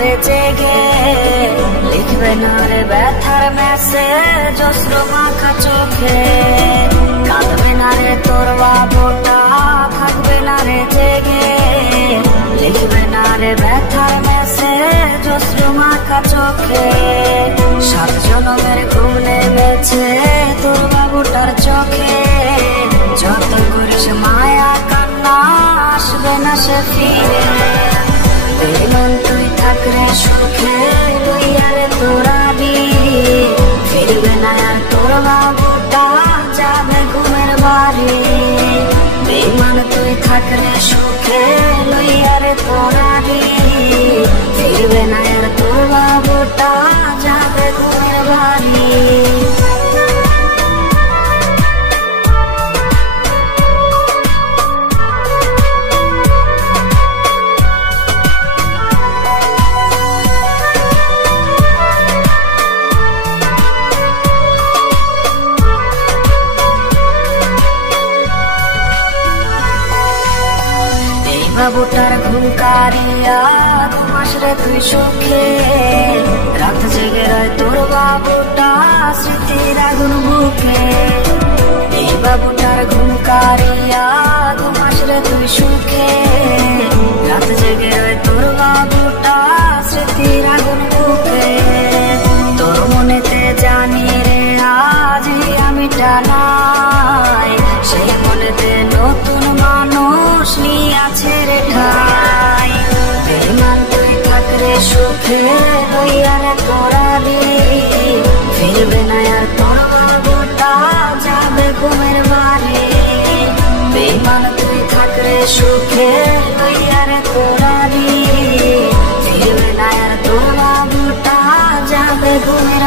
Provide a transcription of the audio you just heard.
রে জেগে, লিখবে না রে ব্যথার মেসেজ অশ্র মাখা চোখে। কাঁদবে না রে তোর বাবুটা, থাকবে না রে জেগে, লিখবে না রে ব্যথার মেসেজ অশ্র মাখা চোখে। 7 জনমের ঘুম নেমেছে তোর বাবুটার চোখে, যত করিস মায়া কান্না আসবে না সে ফিরে। বেঈমান তুই থাক রে সুখে, লইয়া রে তোরাবি, ফিরবে না আর তোর বাবুটা, যাবে ঘুমের বাড়ি। বেঈমান তুই থাক রে সুখে, লইয়া রে তোরাবি, ফিরবে না আর তোর বাবুটা, যাবে ঘুমের বাড়ি। বাবুটার ঘুম কারিয়া ঘুমাস রে তুই সুখে, রাত জেগে রয় তোর বাবুটা, স্মৃতির আগুন বুকে। এই বাবুটার ঘুম কারিয়া ঘুমাস রে তুই সুখে, রাত জেগে রয় তোর বাবুটা, স্মৃতির আগুন বুকে। তোর মনেতে জানি রে আজই আমি টানাই, সেই মনেতে নতুন মানুষ নিয়ে আছে রে ঠাই। বেঈমান তুই থাক রে সুখে, লইয়া রে তোরাবি, ফিরবে না আর তোর বাবুটা, যাবে ঘুমের বাড়ি। বেঈমান তুই থাক রে সুখে, লইয়া রে তোরাবি, ফিরবে না আর তোর বাবুটা, যাবে ঘুমের